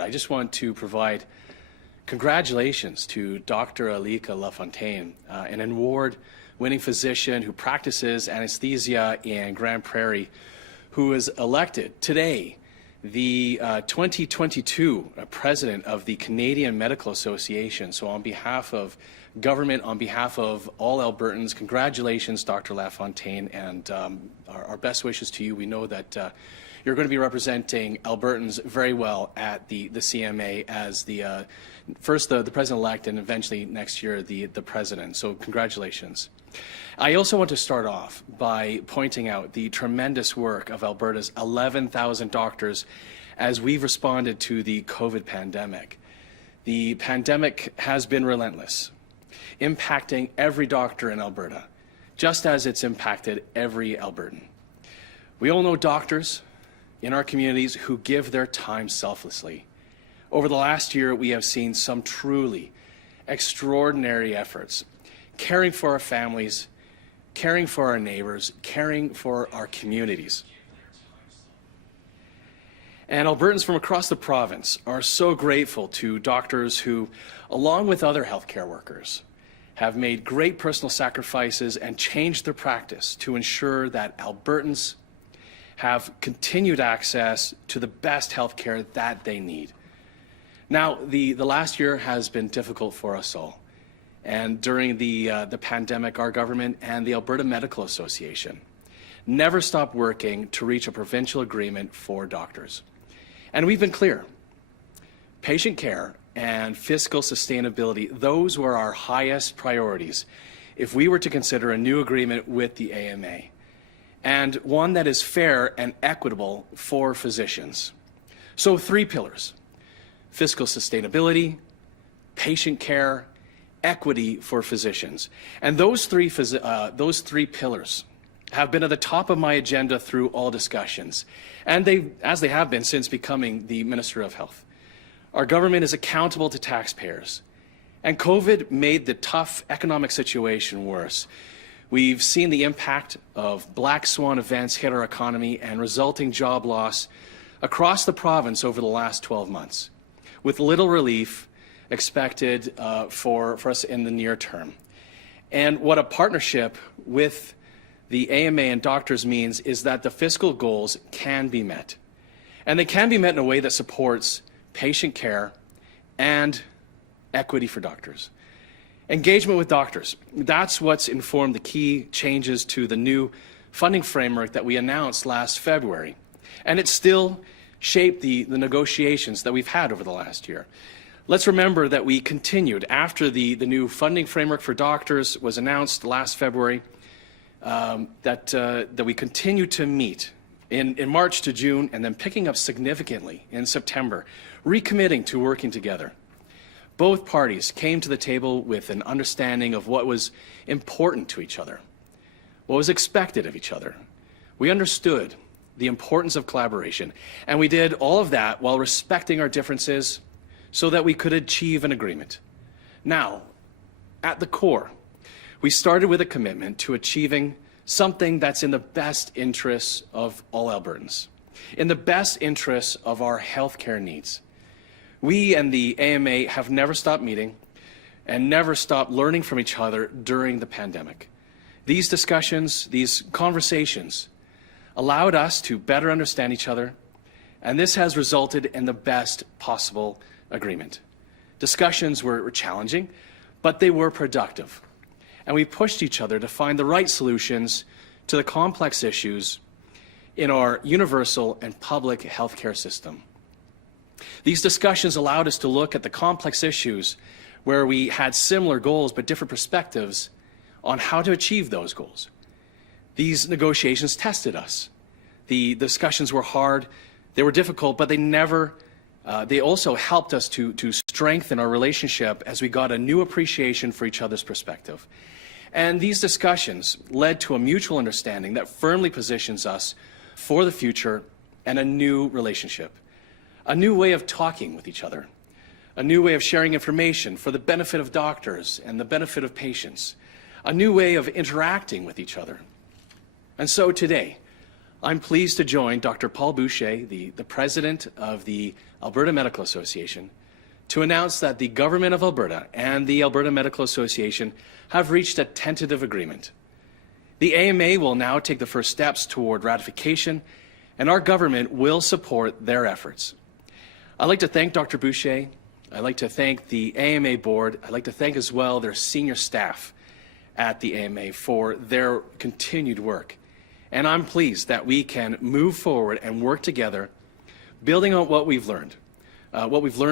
I just want to provide congratulations to Dr. Alika LaFontaine, an award-winning physician who practices anesthesia in Grand Prairie, who was elected today the 2022 president of the Canadian Medical Association. So on behalf of government, on behalf of all Albertans, congratulations, Dr. LaFontaine, and our best wishes to you. We know that you're going to be representing Albertans very well at the CMA as the first the president-elect and eventually next year the president. So congratulations. I also want to start off by pointing out the tremendous work of Alberta's 11,000 doctors as we've responded to the COVID pandemic. The pandemic has been relentless, impacting every doctor in Alberta, just as it's impacted every Albertan. We all know doctors in our communities who give their time selflessly. Over the last year, we have seen some truly extraordinary efforts, caring for our families, caring for our neighbors, caring for our communities. And Albertans from across the province are so grateful to doctors who, along with other healthcare workers, have made great personal sacrifices and changed their practice to ensure that Albertans have continued access to the best health care that they need. Now, the last year has been difficult for us all. And during the pandemic, our government and the Alberta Medical Association never stopped working to reach a provincial agreement for doctors. And we've been clear. Patient care and fiscal sustainability, those were our highest priorities if we were to consider a new agreement with the AMA, and one that is fair and equitable for physicians. So 3 pillars: fiscal sustainability, patient care, equity for physicians. And those three pillars have been at the top of my agenda through all discussions, and as they have been since becoming the Minister of Health. Our government is accountable to taxpayers, and COVID made the tough economic situation worse. We've seen the impact of black swan events hit our economy and resulting job loss across the province over the last 12 months, with little relief expected for us in the near term. And what a partnership with the AMA and doctors means is that the fiscal goals can be met. And they can be met in a way that supports patient care and equity for doctors. Engagement with doctors, that's what's informed the key changes to the new funding framework that we announced last February. And it still shaped the negotiations that we've had over the last year. Let's remember that we continued after the new funding framework for doctors was announced last February, that we continued to meet in March to June, and then picking up significantly in September, recommitting to working together. Both parties came to the table with an understanding of what was important to each other, what was expected of each other. We understood the importance of collaboration, and we did all of that while respecting our differences so that we could achieve an agreement. Now, at the core, we started with a commitment to achieving something that's in the best interests of all Albertans, in the best interests of our healthcare needs. We and the AMA have never stopped meeting and never stopped learning from each other during the pandemic. These discussions, these conversations, allowed us to better understand each other, and this has resulted in the best possible agreement. Discussions were challenging, but they were productive. And we pushed each other to find the right solutions to the complex issues in our universal and public healthcare system. These discussions allowed us to look at the complex issues where we had similar goals but different perspectives on how to achieve those goals. These negotiations tested us. The discussions were hard, they were difficult, but they also helped us to strengthen our relationship as we got a new appreciation for each other's perspective. And these discussions led to a mutual understanding that firmly positions us for the future and a new relationship, a new way of talking with each other, a new way of sharing information for the benefit of doctors and the benefit of patients, a new way of interacting with each other. And so today, I'm pleased to join Dr. Paul Boucher, the president of the Alberta Medical Association, to announce that the Government of Alberta and the Alberta Medical Association have reached a tentative agreement. The AMA will now take the first steps toward ratification, and our government will support their efforts. I'd like to thank Dr. Boucher. I'd like to thank the AMA board. I'd like to thank as well their senior staff at the AMA for their continued work. And I'm pleased that we can move forward and work together, building on what we've learned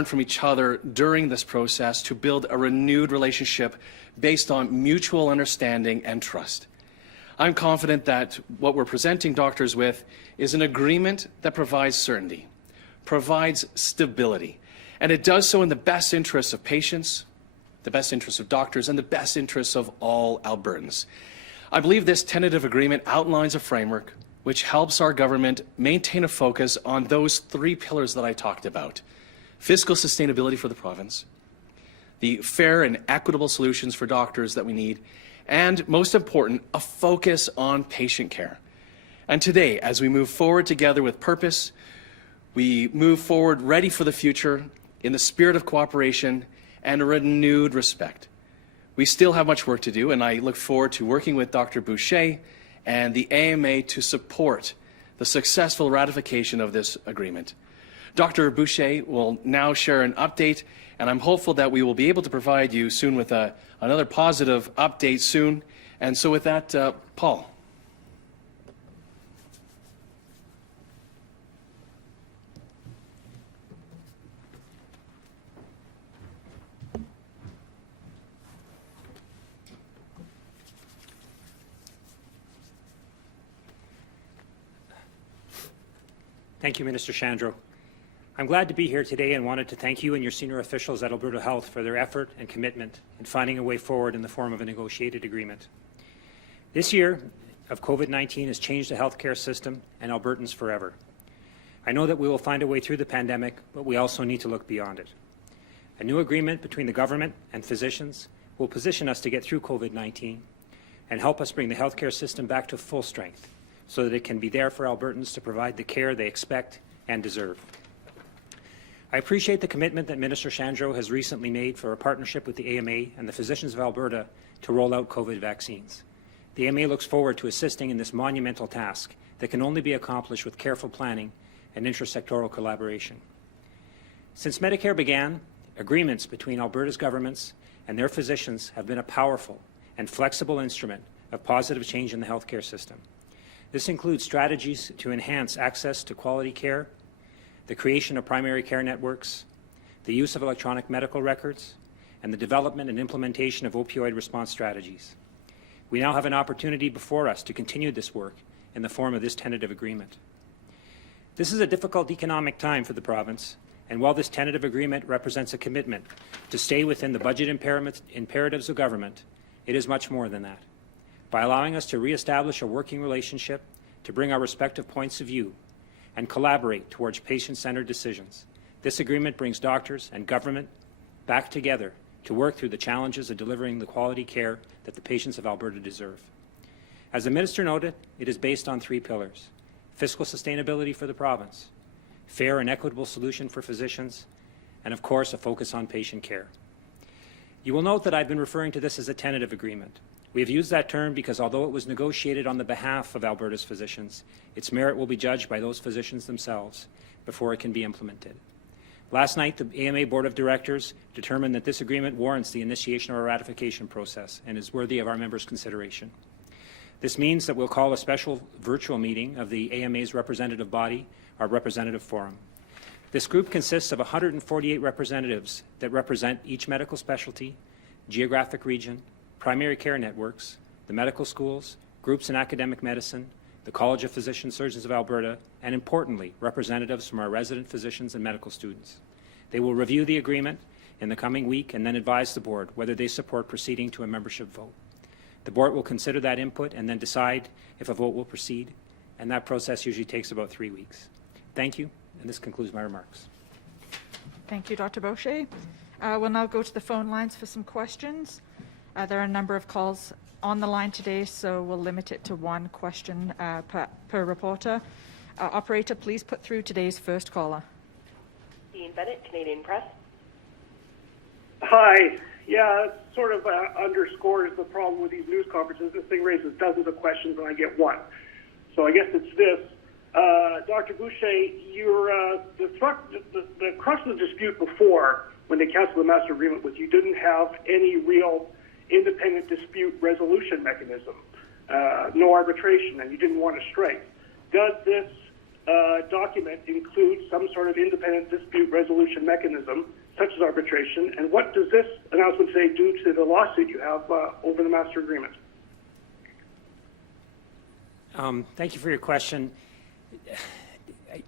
from each other during this process to build a renewed relationship based on mutual understanding and trust. I'm confident that what we're presenting doctors with is an agreement that provides certainty, provides stability, and it does so in the best interests of patients, the best interests of doctors, and the best interests of all Albertans. I believe this tentative agreement outlines a framework which helps our government maintain a focus on those three pillars that I talked about: fiscal sustainability for the province, the fair and equitable solutions for doctors that we need, and most important, a focus on patient care. And today, as we move forward together with purpose, we move forward ready for the future in the spirit of cooperation and a renewed respect. We still have much work to do, and I look forward to working with Dr. Boucher and the AMA to support the successful ratification of this agreement. Dr. Boucher will now share an update, and I'm hopeful that we will be able to provide you soon with another positive update soon. And so with that, Paul. Thank you, Minister Shandro. I'm glad to be here today and wanted to thank you and your senior officials at Alberta Health for their effort and commitment in finding a way forward in the form of a negotiated agreement. This year of COVID-19 has changed the healthcare system and Albertans forever. I know that we will find a way through the pandemic, but we also need to look beyond it. A new agreement between the government and physicians will position us to get through COVID-19 and help us bring the healthcare system back to full strength, so that it can be there for Albertans to provide the care they expect and deserve. I appreciate the commitment that Minister Shandro has recently made for a partnership with the AMA and the physicians of Alberta to roll out COVID vaccines. The AMA looks forward to assisting in this monumental task that can only be accomplished with careful planning and intersectoral collaboration. Since Medicare began, agreements between Alberta's governments and their physicians have been a powerful and flexible instrument of positive change in the healthcare system. This includes strategies to enhance access to quality care, the creation of primary care networks, the use of electronic medical records, and the development and implementation of opioid response strategies. We now have an opportunity before us to continue this work in the form of this tentative agreement. This is a difficult economic time for the province, and while this tentative agreement represents a commitment to stay within the budget imperatives of government, it is much more than that. By allowing us to re-establish a working relationship, to bring our respective points of view, and collaborate towards patient-centered decisions, this agreement brings doctors and government back together to work through the challenges of delivering the quality care that the patients of Alberta deserve. As the Minister noted, it is based on three pillars: fiscal sustainability for the province, fair and equitable solution for physicians, and of course a focus on patient care. You will note that I've been referring to this as a tentative agreement. We have used that term because although it was negotiated on the behalf of Alberta's physicians, its merit will be judged by those physicians themselves before it can be implemented. Last night, the AMA Board of Directors determined that this agreement warrants the initiation of a ratification process and is worthy of our members' consideration. This means that we'll call a special virtual meeting of the AMA's representative body, our representative forum. This group consists of 148 representatives that represent each medical specialty, geographic region, primary care networks, the medical schools, groups in academic medicine, the College of Physician Surgeons of Alberta, and importantly, representatives from our resident physicians and medical students. They will review the agreement in the coming week and then advise the board whether they support proceeding to a membership vote. The board will consider that input and then decide if a vote will proceed, and that process usually takes about 3 weeks. Thank you, and this concludes my remarks. Thank you, Dr. Boucher. We'll now go to the phone lines for some questions. There are a number of calls on the line today, so we'll limit it to one question per reporter. Operator, please put through today's first caller. Dean Bennett, Canadian Press. Hi. Yeah, it sort of underscores the problem with these news conferences. This thing raises dozens of questions and I get one. So I guess it's this. Dr. Boucher, the crux of the dispute before, when they canceled the master agreement, was you didn't have any real independent dispute resolution mechanism, no arbitration, and you didn't want to strike. Does this document include some sort of independent dispute resolution mechanism, such as arbitration, and what does this announcement say due to the lawsuit you have over the master agreement? Thank you for your question.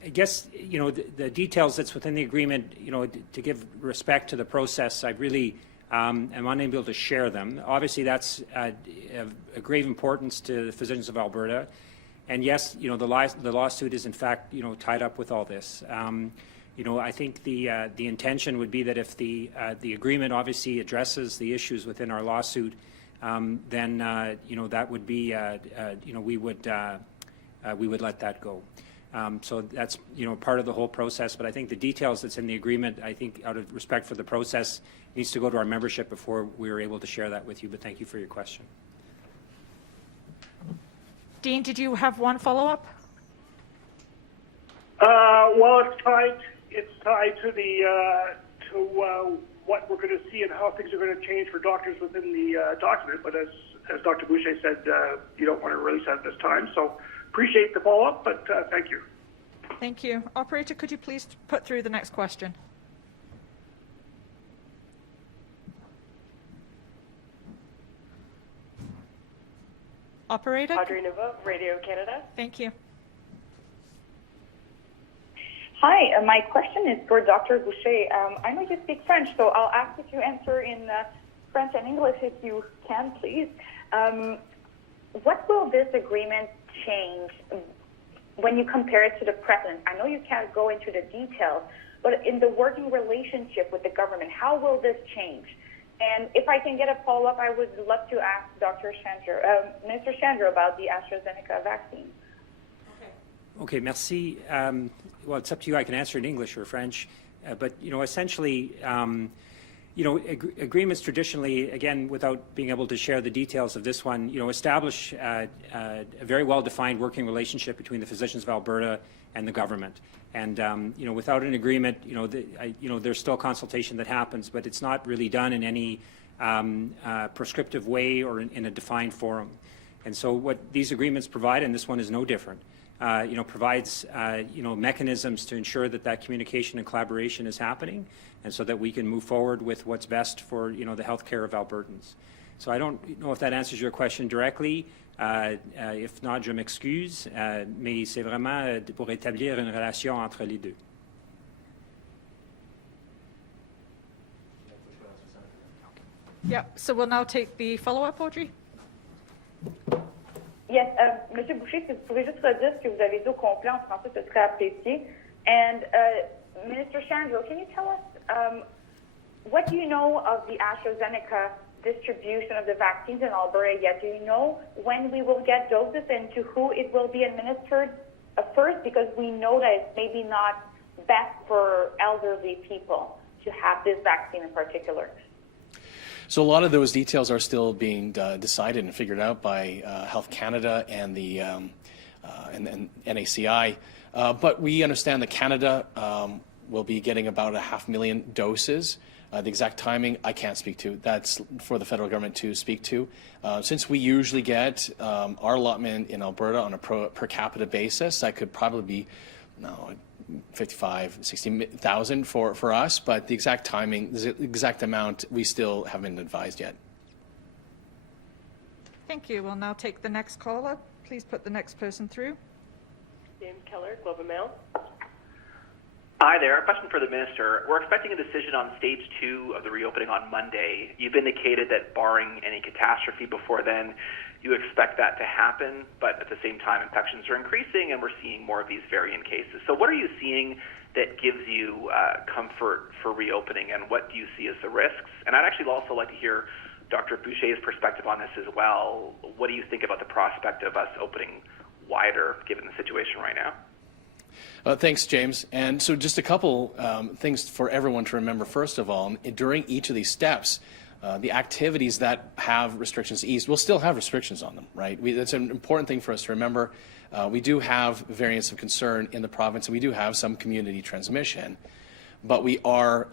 I guess, the details that's within the agreement, to give respect to the process, I really am unable to share them. Obviously, that's a grave importance to the physicians of Alberta. And yes, the lawsuit is in fact, tied up with all this. I think the intention would be that if the agreement obviously addresses the issues within our lawsuit, then that would be we would let that go. So that's part of the whole process. But I think the details that's in the agreement, I think out of respect for the process, needs to go to our membership before we are able to share that with you. But thank you for your question. Dean, did you have one follow-up? Well, it's tied to the what we're going to see and how things are going to change for doctors within the document. But as Dr. Boucher said, you don't want to release that at this time. So appreciate the follow-up, but thank you. Thank you. Operator, could you please put through the next question? Operator? Audrey Nouveau, Radio Canada. Thank you. Hi, my question is for Dr. Boucher. I know you speak French, so I'll ask if you answer in French and English if you can, please. What will this agreement change when you compare it to the present? I know you can't go into the details, but in the working relationship with the government, how will this change? And if I can get a follow-up, I would love to ask Dr. Shandro, Minister Shandro, about the AstraZeneca vaccine. Okay, merci. Well, it's up to you. I can answer in English or French. But, essentially, agreements traditionally, again, without being able to share the details of this one, establish a very well-defined working relationship between the physicians of Alberta and the government. And, without an agreement, there's still consultation that happens, but it's not really done in any prescriptive way or in a defined forum. And so what these agreements provide, and this one is no different, provides, mechanisms to ensure that communication and collaboration is happening, and so that we can move forward with what's best for, the health care of Albertans. So I don't know if that answers your question directly. If not, je m'excuse, mais c'est vraiment pour établir une relation entre les deux. Yeah, so we'll now take the follow-up, Audrey. Yes, Monsieur Boucher, si vous pouvez juste redire ce que vous avez dit au complet en français, ce serait apprécié. And Minister Shandro, can you tell us what do you know of the AstraZeneca distribution of the vaccines in Alberta yet? Do you know when we will get doses and to who it will be administered first? Because we know that it's maybe not best for elderly people to have this vaccine in particular. So a lot of those details are still being decided and figured out by Health Canada and the and NACI. But we understand that Canada will be getting about 500,000 doses. The exact timing I can't speak to. That's for the federal government to speak to. Since we usually get our allotment in Alberta on a per capita basis, that could probably be 60,000 for us, but the exact timing, the exact amount, we still haven't advised yet. Thank you. We'll now take the next caller. Please put the next person through. James Keller, Globe and Mail. Hi there. A question for the Minister. We're expecting a decision on Stage 2 of the reopening on Monday. You've indicated that barring any catastrophe before then, you expect that to happen, but at the same time, infections are increasing and we're seeing more of these variant cases. So what are you seeing that gives you comfort for reopening, and what do you see as the risks? And I'd actually also like to hear Dr. Boucher's perspective on this as well. What do you think about the prospect of us opening wider, given the situation right now? Thanks, James. And so just a couple things for everyone to remember. First of all, during each of these steps, the activities that have restrictions eased will still have restrictions on them, right? That's an important thing for us to remember. We do have variants of concern in the province, and we do have some community transmission, but we are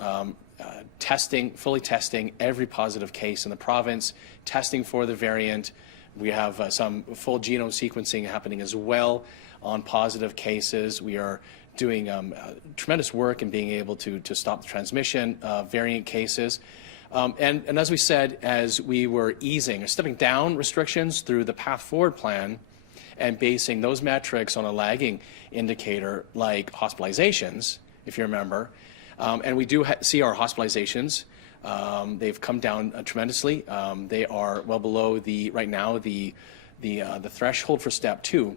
fully testing every positive case in the province, testing for the variant. We have some full genome sequencing happening as well on positive cases. We are doing tremendous work in being able to stop the transmission of variant cases. And as we said, as we were easing or stepping down restrictions through the Path Forward plan and basing those metrics on a lagging indicator like hospitalizations, if you remember, and we do see our hospitalizations. They've come down tremendously. They are well below right now the threshold for step 2.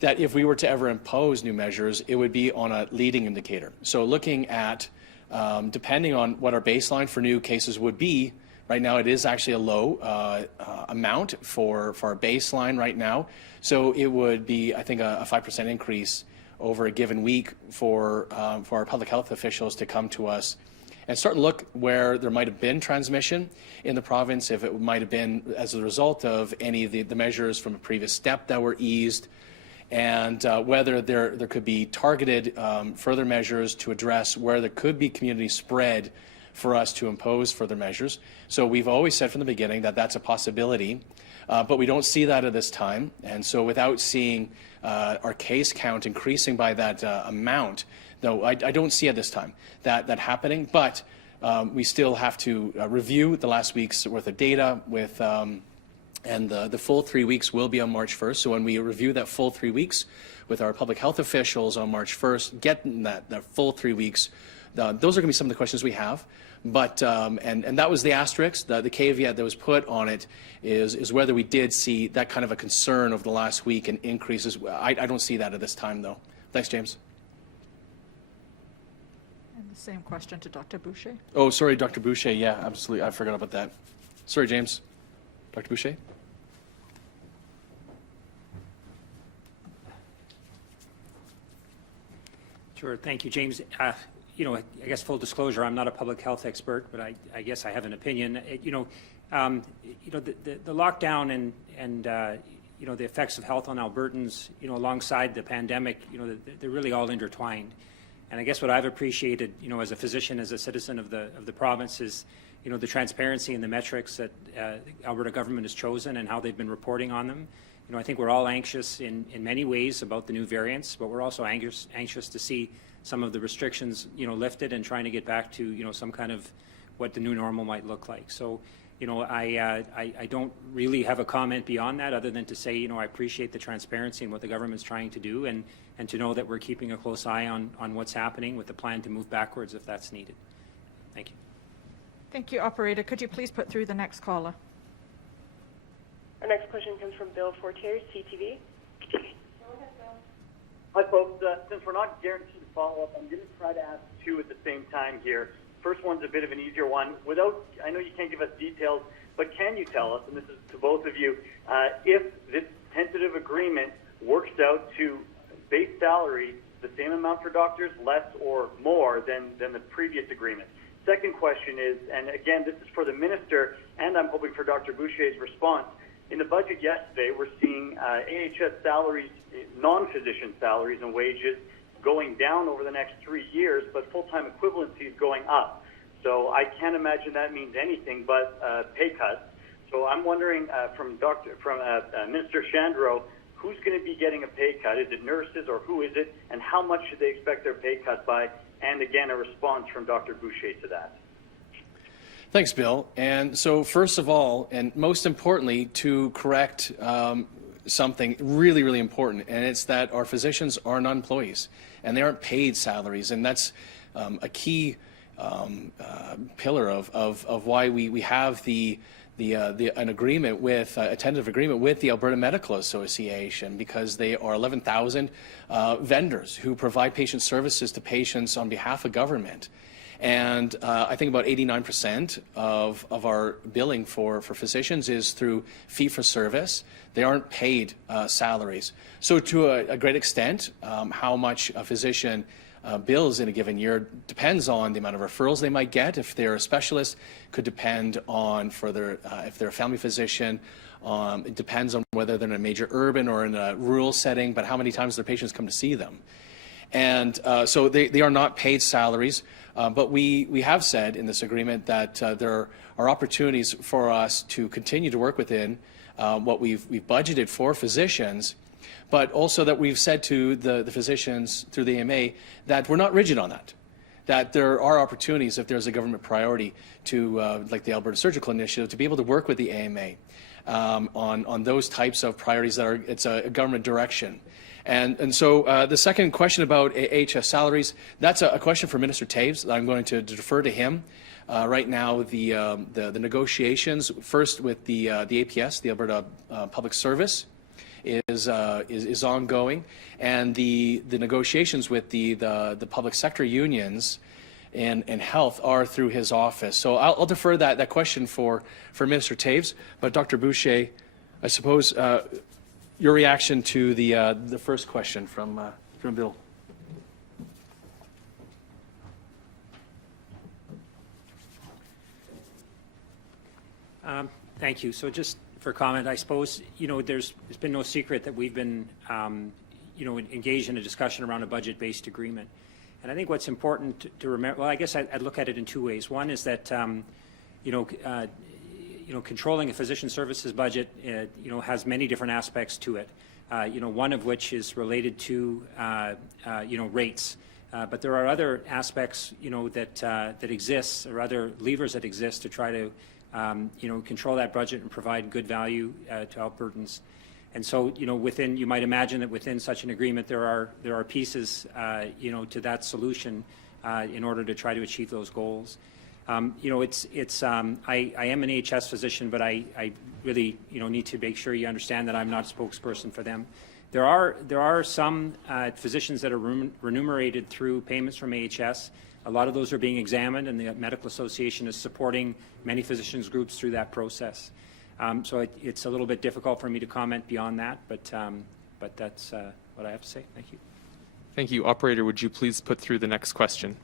That if we were to ever impose new measures, it would be on a leading indicator. So looking at, depending on what our baseline for new cases would be, right now it is actually a low amount for our baseline right now. So it would be, I think, a 5% increase over a given week for our public health officials to come to us and start to look where there might have been transmission in the province, if it might have been as a result of any of the measures from a previous step that were eased, and whether there could be targeted further measures to address where there could be community spread for us to impose further measures. So we've always said from the beginning that that's a possibility, but we don't see that at this time. And so without seeing our case count increasing by that amount, no, I don't see at this time that happening, but we still have to review the last week's worth of data with and the full 3 weeks will be on March 1st. So when we review that full 3 weeks with our public health officials on March 1st, getting that full 3 weeks, those are going to be some of the questions we have. But and that was the asterisk, the caveat that was put on it is whether we did see that kind of a concern over the last week and increases. I don't see that at this time, though. Thanks, James. And the same question to Dr. Boucher. Oh, sorry, Dr. Boucher. Yeah, absolutely. I forgot about that. Sorry, James. Dr. Boucher? Sure. Thank you, James. You know, I guess full disclosure, I'm not a public health expert, but I guess I have an opinion. The lockdown and you know, the effects of health on Albertans, you know, alongside the pandemic, you know, they're really all intertwined. And I guess what I've appreciated, you know, as a physician, as a citizen of the province is, you know, the transparency and the metrics that the Alberta government has chosen and how they've been reporting on them. You know, I think we're all anxious in many ways about the new variants, but we're also anxious to see some of the restrictions, you know, lifted and trying to get back to, you know, some kind of what the new normal might look like. So, you know, I don't really have a comment beyond that other than to say, you know, I appreciate the transparency and what the government's trying to do and to know that we're keeping a close eye on what's happening with the plan to move backwards if that's needed. Thank you. Thank you, Operator. Could you please put through the next caller? Our next question comes from Bill Fortier, CTV. Hi, folks. Since we're not guaranteed to follow up, I'm going to try to ask two at the same time here. First one's a bit of an easier one. I know you can't give us details, but can you tell us, and this is to both of you, if this tentative agreement works out to base salary the same amount for doctors, less or more than the previous agreement? Second question is, and again, this is for the minister, and I'm hoping for Dr. Boucher's response. In the budget yesterday, we're seeing AHS salaries, non-physician salaries and wages going down over the next 3 years, but full-time equivalency is going up. So I can't imagine that means anything but pay cuts. So I'm wondering from Minister Shandro, who's going to be getting a pay cut? Is it nurses or who is it? And how much should they expect their pay cut by? And again, a response from Dr. Boucher to that. Thanks, Bill. And so first of all, and most importantly, to correct something really, really important, and it's that our physicians are not employees, and they aren't paid salaries, and that's a key pillar of why we have an agreement with a tentative agreement with the Alberta Medical Association, because they are 11,000 vendors who provide patient services to patients on behalf of government. And I think about 89% of our billing for physicians is through fee-for-service. They aren't paid salaries. So to a great extent, how much a physician bills in a given year depends on the amount of referrals they might get. If they're a specialist, could depend on if they're a family physician. It depends on whether they're in a major urban or in a rural setting, but how many times their patients come to see them. And so they are not paid salaries, but we have said in this agreement that there are opportunities for us to continue to work within what we've budgeted for physicians, but also that we've said to the physicians through the AMA that we're not rigid on that there are opportunities if there's a government priority to, like the Alberta Surgical Initiative, to be able to work with the AMA on those types of priorities it's a government direction. And so the second question about AHS salaries, that's a question for Minister Taves. I'm going to defer to him. Right now, the negotiations, first with the APS, the Alberta Public Service, is ongoing, and the negotiations with the public sector unions and health are through his office. So I'll defer that question for Minister Taves. But Dr. Boucher, I suppose your reaction to the first question from Bill. Thank you. So just for comment, I suppose, there's been no secret that we've been, engaged in a discussion around a budget-based agreement. And I think what's important to remember, well, I guess I'd look at it in two ways. One is that, controlling a physician services budget, has many different aspects to it. One of which is related to, rates. But there are other aspects, that exist, or other levers that exist to try to, control that budget and provide good value to Albertans. And so, you might imagine that within such an agreement, there are pieces, to that solution in order to try to achieve those goals. I am an AHS physician, but I really, need to make sure you understand that I'm not a spokesperson for them. There are some physicians that are remunerated through payments from AHS. A lot of those are being examined, and the Medical Association is supporting many physicians groups through that process. So it's a little bit difficult for me to comment beyond that, but that's what I have to say. Thank you. Thank you. Operator, would you please put through the next question?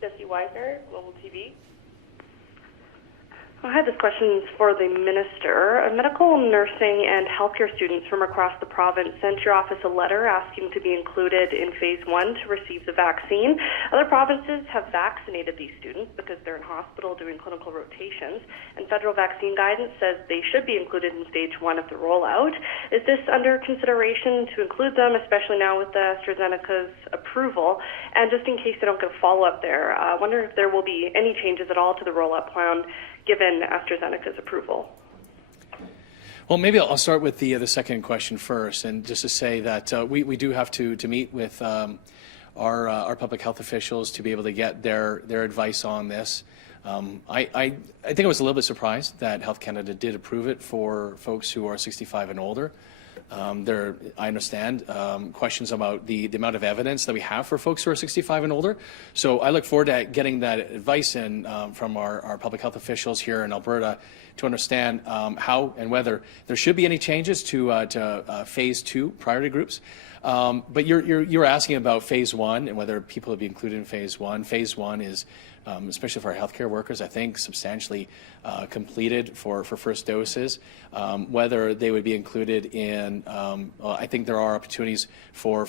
Jesse Weisner, Global TV. I had this question for the minister. Medical, nursing, and healthcare students from across the province sent your office a letter asking to be included in Phase 1 to receive the vaccine. Other provinces have vaccinated these students because they're in hospital doing clinical rotations, and federal vaccine guidance says they should be included in Stage 1 of the rollout. Is this under consideration to include them, especially now with the AstraZeneca's approval? And just in case they don't get a follow-up there, I wonder if there will be any changes at all to the rollout plan given AstraZeneca's approval. Well, maybe I'll start with the second question first, and just to say that we do have to meet with our public health officials to be able to get their advice on this. I think I was a little bit surprised that Health Canada did approve it for folks who are 65 and older. I understand questions about the amount of evidence that we have for folks who are 65 and older. So I look forward to getting that advice in from our public health officials here in Alberta to understand how and whether there should be any changes to Phase 2 priority groups. But you're asking about Phase 1 and whether people would be included in Phase 1. Phase 1 is, especially for our healthcare workers, I think substantially completed for first doses. Whether they would be included in, I think there are opportunities for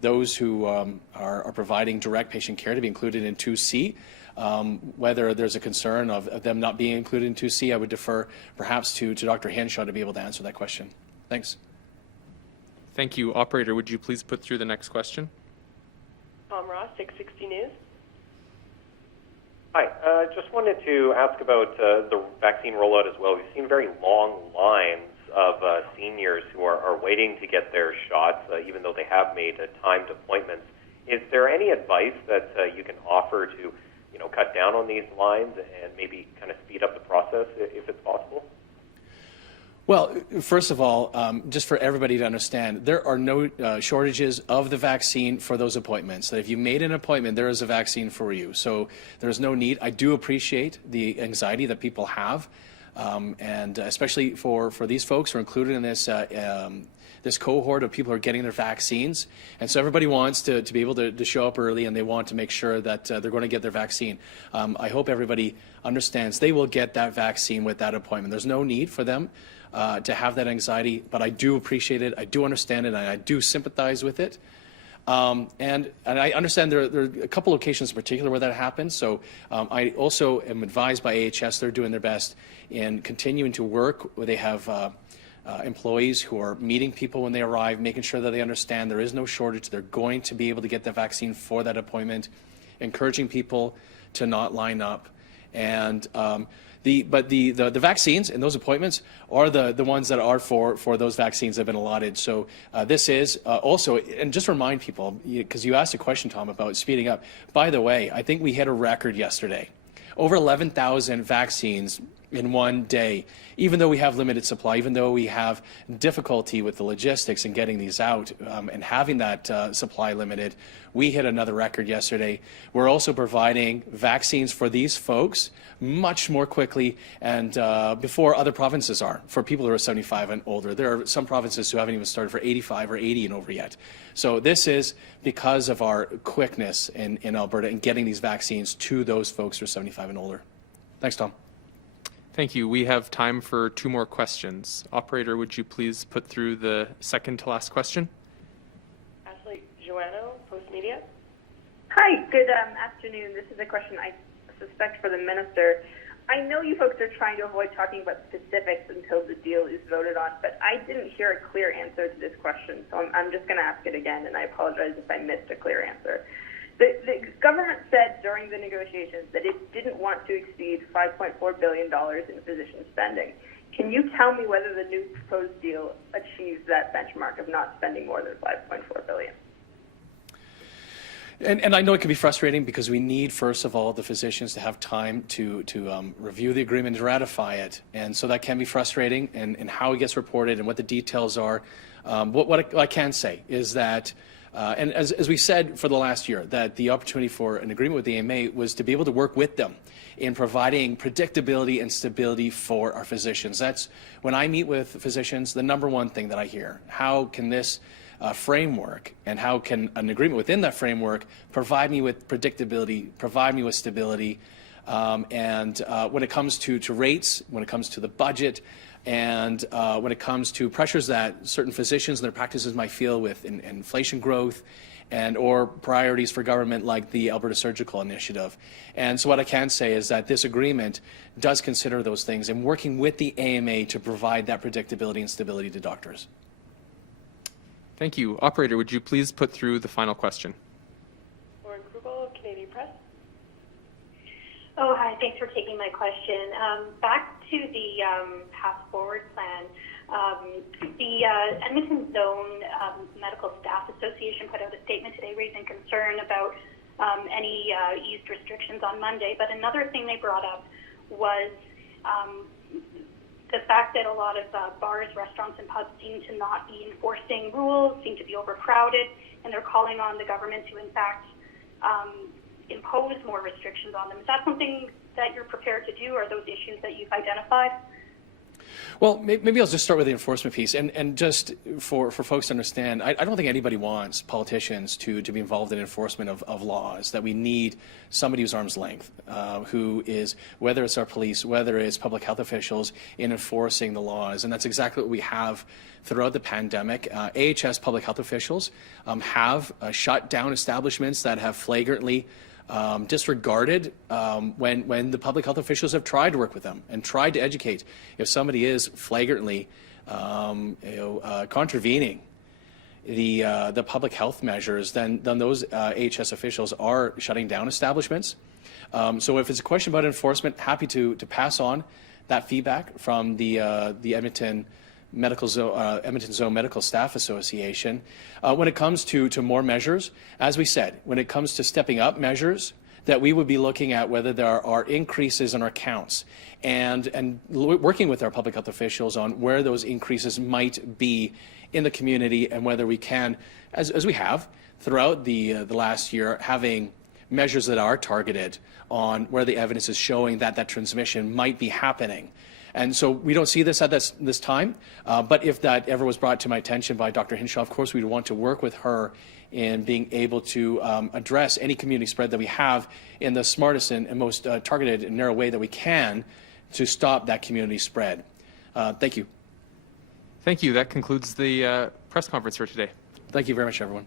those who are providing direct patient care to be included in 2C. Whether there's a concern of them not being included in 2C, I would defer perhaps to Dr. Henshaw to be able to answer that question. Thanks. Thank you. Operator, would you please put through the next question? Tom Ross, 660 News. Hi. Just wanted to ask about the vaccine rollout as well. We've seen very long lines of seniors who are waiting to get their shots, even though they have made timed appointments. Is there any advice that you can offer to, cut down on these lines and maybe kind of speed up the process if it's possible? Well, first of all, just for everybody to understand, there are no shortages of the vaccine for those appointments. That if you made an appointment, there is a vaccine for you. So there's no need. I do appreciate the anxiety that people have, and especially for these folks who are included in this this cohort of people who are getting their vaccines. And so everybody wants to be able to show up early, and they want to make sure that they're going to get their vaccine. I hope everybody understands they will get that vaccine with that appointment. There's no need for them to have that anxiety, but I do appreciate it, I do understand it, and I do sympathize with it. And I understand there are a couple locations in particular where that happens. So I also am advised by AHS they're doing their best in continuing to work where they have employees who are meeting people when they arrive, making sure that they understand there is no shortage. They're going to be able to get the vaccine for that appointment, encouraging people to not line up. And the vaccines and those appointments are the ones that are for those vaccines that have been allotted. So this is also, and just remind people, because you asked a question, Tom, about speeding up. By the way, I think we hit a record yesterday. Over 11,000 vaccines in one day, even though we have limited supply, even though we have difficulty with the logistics and getting these out and having that supply limited, we hit another record yesterday. We're also providing vaccines for these folks much more quickly and before other provinces are, for people who are 75 and older. There are some provinces who haven't even started for 85 or 80 and over yet. So this is because of our quickness in Alberta in getting these vaccines to those folks who are 75 and older. Thanks, Tom. Thank you. We have time for 2 more questions. Operator, would you please put through the second to last question? Ashley Joanno, Post Media. Hi, good afternoon. This is a question I suspect for the minister. I know you folks are trying to avoid talking about specifics until the deal is voted on, but I didn't hear a clear answer to this question, so I'm just going to ask it again, and I apologize if I missed a clear answer. The government said during the negotiations that it didn't want to exceed $5.4 billion in physician spending. Can you tell me whether the new proposed deal achieves that benchmark of not spending more than $5.4 billion? And I know it can be frustrating because we need, first of all, the physicians to have time to review the agreement and ratify it. And so that can be frustrating in how it gets reported and what the details are. What I can say is that and as we said for the last year, that the opportunity for an agreement with the AMA was to be able to work with them in providing predictability and stability for our physicians. That's when I meet with physicians, the number one thing that I hear. How can this framework and how can an agreement within that framework provide me with predictability, provide me with stability, and when it comes to rates, when it comes to the budget, and when it comes to pressures that certain physicians and their practices might feel with inflation growth and or priorities for government like the Alberta Surgical Initiative. And so what I can say is that this agreement does consider those things and working with the AMA to provide that predictability and stability to doctors. Thank you. Operator, would you please put through the final question? Lauren Krugel, Canadian Press. Oh, hi. Thanks for taking my question. Back to the Path Forward plan. The Edmonton Zone Medical Staff Association put out a statement today raising concern about any eased restrictions on Monday. But another thing they brought up was the fact that a lot of bars, restaurants, and pubs seem to not be enforcing rules, seem to be overcrowded, and they're calling on the government to, in fact, impose more restrictions on them. Is that something that you're prepared to do? Are those issues that you've identified? Well, maybe I'll just start with the enforcement piece. And just for folks to understand, I don't think anybody wants politicians to be involved in enforcement of laws, that we need somebody who's arm's length, who is, whether it's our police, whether it's public health officials, in enforcing the laws. And that's exactly what we have throughout the pandemic. AHS public health officials have shut down establishments that have flagrantly disregarded when the public health officials have tried to work with them and tried to educate. If somebody is flagrantly contravening the public health measures, then those AHS officials are shutting down establishments. So if it's a question about enforcement, happy to pass on that feedback from the Edmonton Zone Medical Staff Association. When it comes to more measures, as we said, when it comes to stepping up measures, that we would be looking at whether there are increases in our counts and working with our public health officials on where those increases might be in the community and whether we can, as we have throughout the last year, having measures that are targeted on where the evidence is showing that that transmission might be happening. And so we don't see this at this time, but if that ever was brought to my attention by Dr. Hinshaw, of course we'd want to work with her in being able to address any community spread that we have in the smartest and most targeted and narrow way that we can to stop that community spread. Thank you. Thank you. That concludes the press conference for today. Thank you very much, everyone.